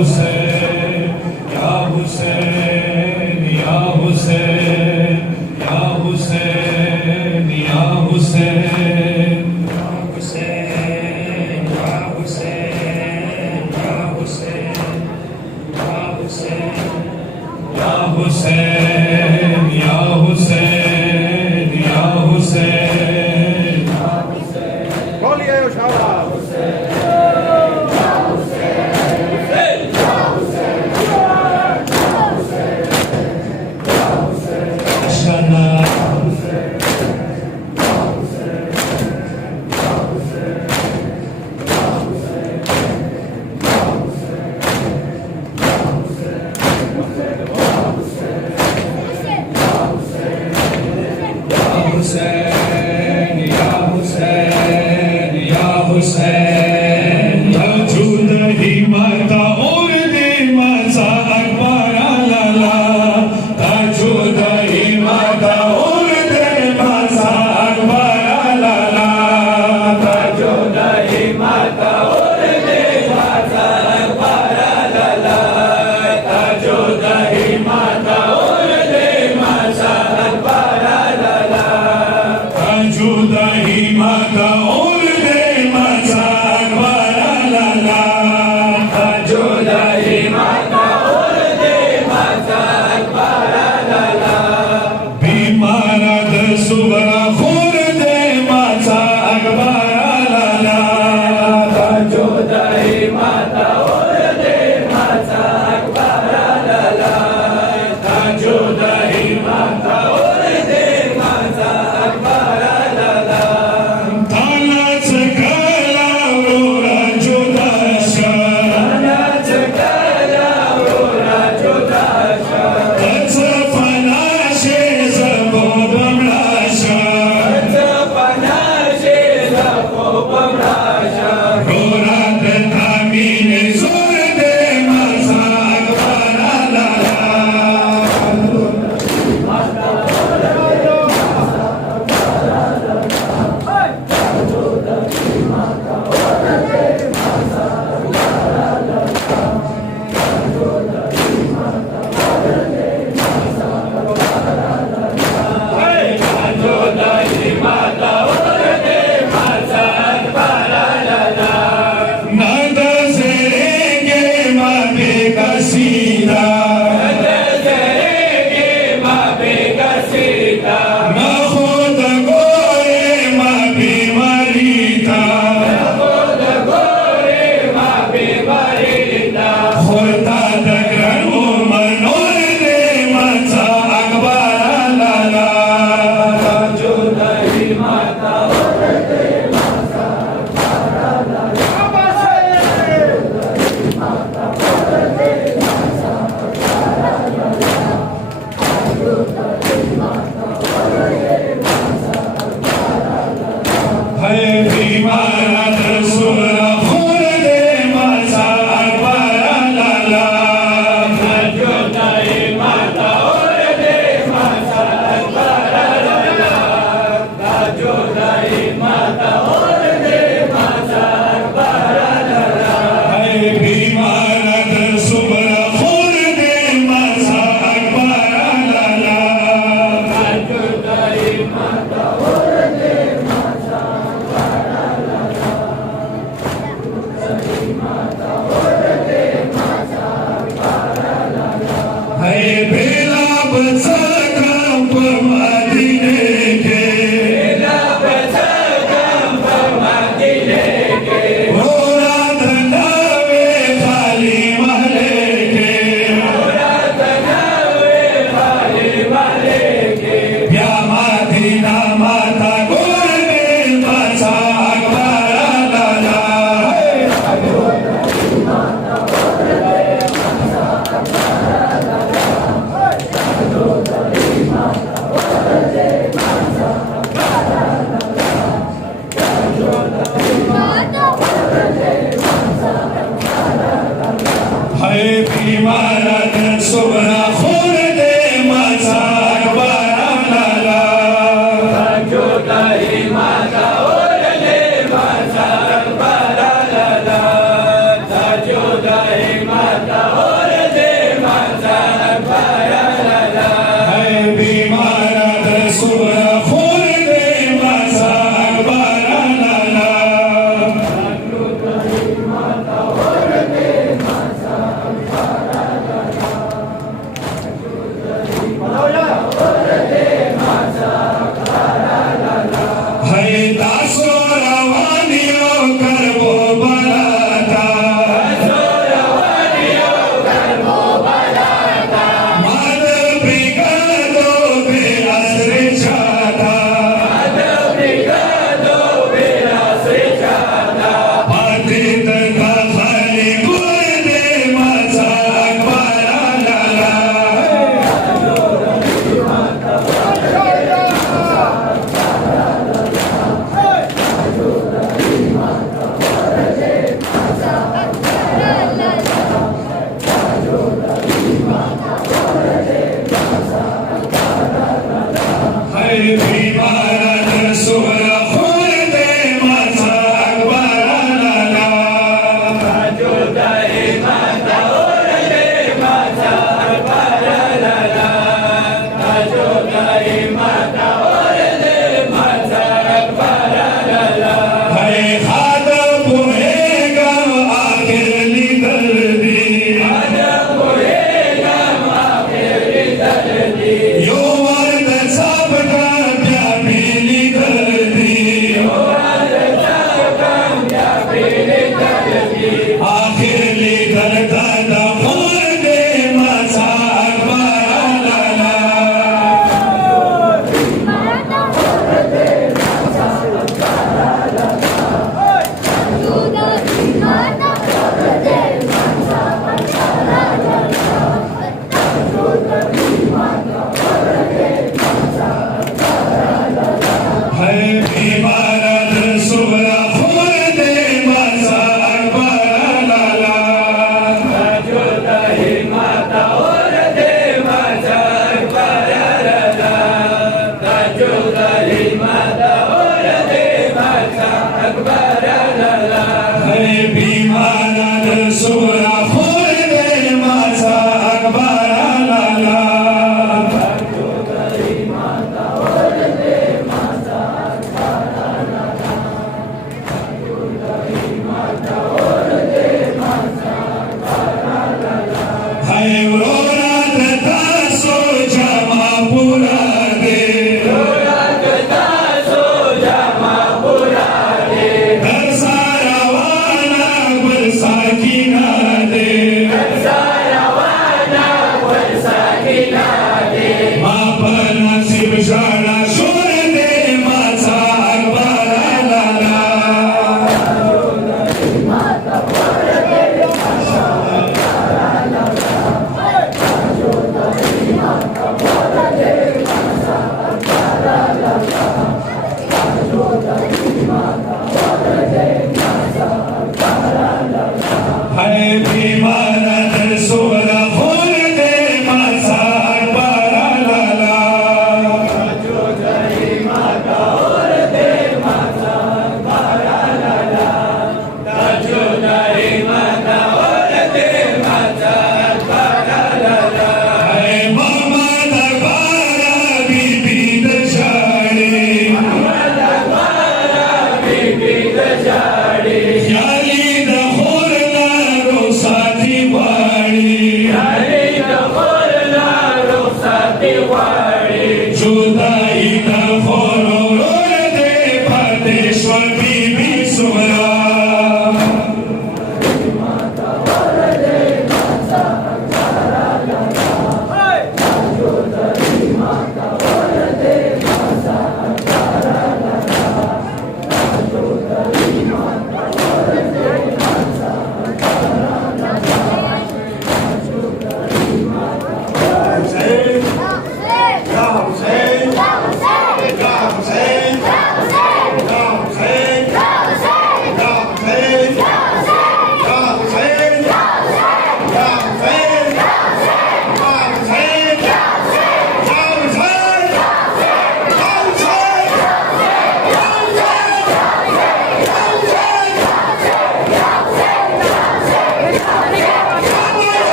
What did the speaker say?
Hussein, Ya Hussein, Ya Hussein, Ya Hussein, Ya Hussein, Ya Hussein, Ya Hussein, Ya Hussein, Ya Hussein, Ya Hussein, Ya Hussein, Ya Hussein. बोलिए शाबाश Hussein, Ya Hussein, Ya Hussein, Tajud hi mata aur de maza akbar lala, Tajud hi mata aur de maza akbar lala, Tajud hi mata aur de maza akbar lala, Tajud hi mata aur de maza akbar lala. Judahi mata aur de maza akbar lala, Judahi mata aur de maza akbar lala, bimara de subra khur de maza akbar lala, Judahi mata aur de maza akbar lala, Judahi mata aur de maza akbar. दासो रवानियो करबो बलाता माधव ब्रिगेडो बेलासरे छाता पातित खाली गुरुदे माझा अकबराला हरे भीमानंद सुर खुर्दे माझा अकबराला हरे हात पोहेगा आखिरली दर्दी यो वर्ग सापडा प्यापीली गर्दी आखिरली गर्दाना खुर्दे माझा अकबराला हरे भीमानंद सुर खुर्दे माझा अकबराला हरे भीमानंद सुर